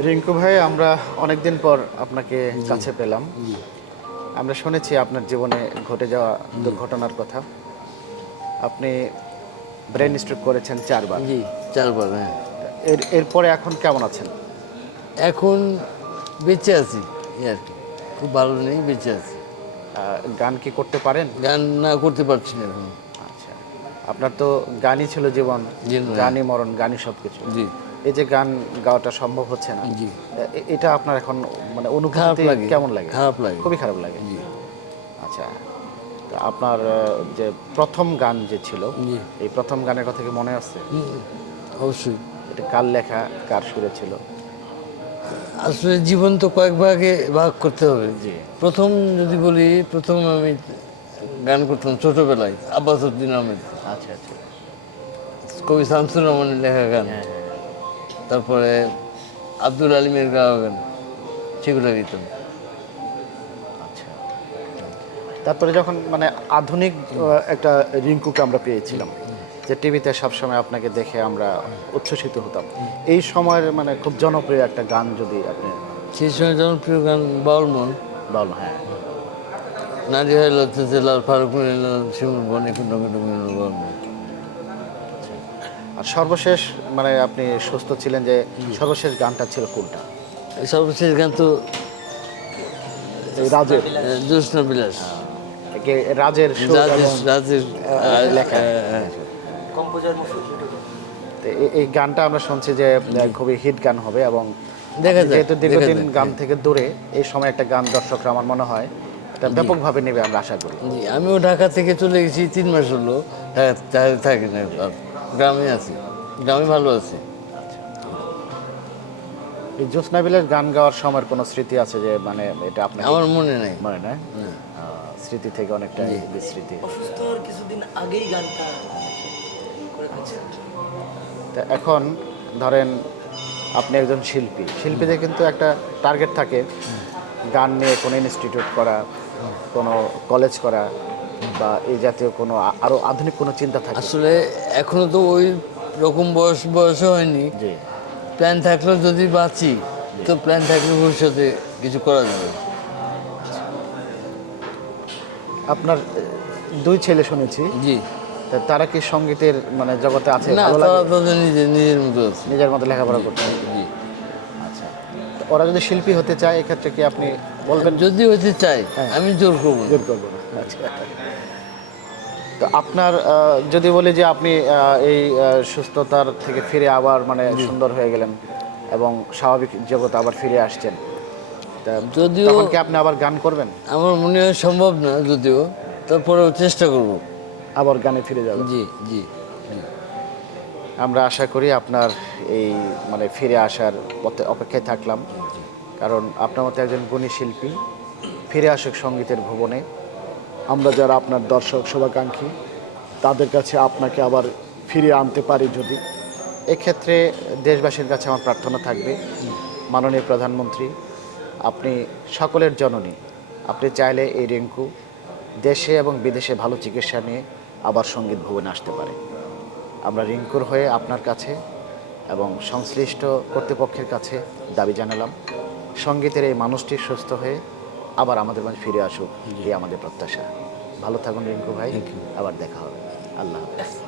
রিঙ্কু ভাই আমরা অনেকদিন পর আপনাকে কাছে পেলাম। আমরা শুনেছি আপনার জীবনে ঘটে যাওয়া দুর্ঘটনার কথা। আপনি ব্রেন স্ট্রোক করেছেন চারবার। জি চারবার হ্যাঁ। এর এরপরে এখন কেমন আছেন? এখন বেঁচে আছি এই আর কি। খুব ভালো নেই বেঁচে আছি। গান কি করতে পারেন? গান না করতে পারছি না এখন। আচ্ছা। আপনার তো গানই ছিল জীবন। গানই মরণ গানই সব কিছু জি। এই যে গান গাওয়াটা সম্ভব হচ্ছে না জি। এটা আপনার এখন মানে অনুভূতি কেমন লাগে? খারাপ লাগে। খুবই খারাপ লাগে। জি। আচ্ছা তো আপনার যে প্রথম গান যে ছিল এই প্রথম গানের কথা কি মনে আছে? অবশ্যই। এটা কার লেখা কার সুরে ছিল? আসলে জীবন তো কয়েক ভাগে ভাগ করতে হবে। জি। প্রথম যদি বলি প্রথম আমি গান করতাম ছোটবেলায় আব্বাসুদ্দিন আহমেদ। আচ্ছা আচ্ছা। কবি শামসুর রহমানের লেখা গান। হ্যাঁ হ্যাঁ। তারপরে আব্দুল আলিমের গাওয়া গান সেগুলো গেতাম আচ্ছা। তারপরে যখন মানে আধুনিক একটা রিঙ্কুকে আমরা পেয়েছিলাম যে টিভিতে সবসময় আপনাকে দেখে আমরা উচ্ছ্বসিত হতাম। এই সময়ের মানে খুব জনপ্রিয় একটা গান যদি আপনি সেই সময় জনপ্রিয় গান বাউল মন বলেন হ্যাঁ। নারী হয় লাল ফারুক মিলাল শিমুল বনে বাউল মন আর সর্বশেষ মানে আপনি সুস্থ ছিলেন যে সর্বশেষ গানটা ছিল কোনটা? এই সর্বশেষ গান তো রাজের। জ্যোৎস্না বিলাস। রাজের রাজের লেখা। হ্যাঁ, তো এই- গানটা আমরা শুনছি যে খুবই হিট গান হবে এবং দেখা যাক, যেহেতু দীর্ঘদিন গান থেকে দূরে এই সময় একটা গান দর্শকরা আমার মনে হয় এটা ব্যাপকভাবে নেবে আমরা আশা করি। আমিও ঢাকা থেকে চলে গেছি তিন মাস হলো ঢাকা থাকি না গ্রামে আছি। গ্রামে ভালো আছি। এই জ্যোৎস্নাবিলের গান গাওয়ার সময়ের কোনো স্মৃতি আছে যে মানে এটা আপনার আমার মনে নাই। মনে আহ, স্মৃতি থেকে অনেকটা বিস্মৃতি কিছুদিন আগেই গানটা তা এখন ধরেন আপনি একজন শিল্পী। শিল্পীদের কিন্তু একটা টার্গেট থাকে। গান নিয়ে কোনো ইনস্টিটিউট করা কোনো কলেজ করা। বা এই জাতীয় কোনো আরও আধুনিক কোনো চিন্তা থাকে? আসলে এখনও তো ওই রকম বয়স বয়স হয়নি। প্ল্যান থাকলেও যদি বাঁচি তো প্ল্যান থাকলে ভবিষ্যতে কিছু করা যাবে। আপনার দুই ছেলে শুনেছি। জি। তারা কি সঙ্গীতের মানে জগতে আছে? না ভালো তারা তাদের নিজের নিজের মতো নিজের মতো লেখাপড়া করতে। জি। আচ্ছা। ওরা যদি শিল্পী হতে চায় এক্ষেত্রে কি আপনি বলবেন? যদি হতে চাই আমি জোর করব। জোর করব আচ্ছা। তো আপনার যদি বলি যে আপনি এই সুস্থতার থেকে ফিরে আবার মানে সুন্দর হয়ে গেলেন এবং স্বাভাবিক জগৎ আবার ফিরে আসছেন তা যদিও কি আপনি আবার গান করবেন? আমার মনে হয় সম্ভব না যদিও তারপরেও চেষ্টা করব। আবার গানে ফিরে যাবেন? জি জি জি। আমরা আশা করি আপনার এই মানে ফিরে আসার পথে অপেক্ষায় থাকলাম। কারণ আপনার মতো একজন গুণী শিল্পী, ফিরে আসুক সঙ্গীতের ভুবনে। আমরা যারা আপনার দর্শক, শুভাকাঙ্ক্ষী, তাদের কাছে আপনাকে আবার ফিরিয়ে আনতে পারি যদি। এক্ষেত্রে দেশবাসীর কাছে আমার প্রার্থনা থাকবে। মাননীয় প্রধানমন্ত্রী, আপনি সকলের জননী। আপনি চাইলে এই রিঙ্কু দেশে এবং বিদেশে ভালো চিকিৎসা নিয়ে আবার সংগীত ভুবনে আসতে পারে। আমরা রিঙ্কুর হয়ে আপনার কাছে এবং সংশ্লিষ্ট কর্তৃপক্ষের কাছে দাবি জানালাম। সঙ্গীতের এই মানুষটি সুস্থ হয়ে আবার আমাদের মাঝে ফিরে আসুক এই আমাদের প্রত্যাশা। ভালো থাকুন রিঙ্কু ভাই আবার দেখা হবে। আল্লাহ হাফেজ।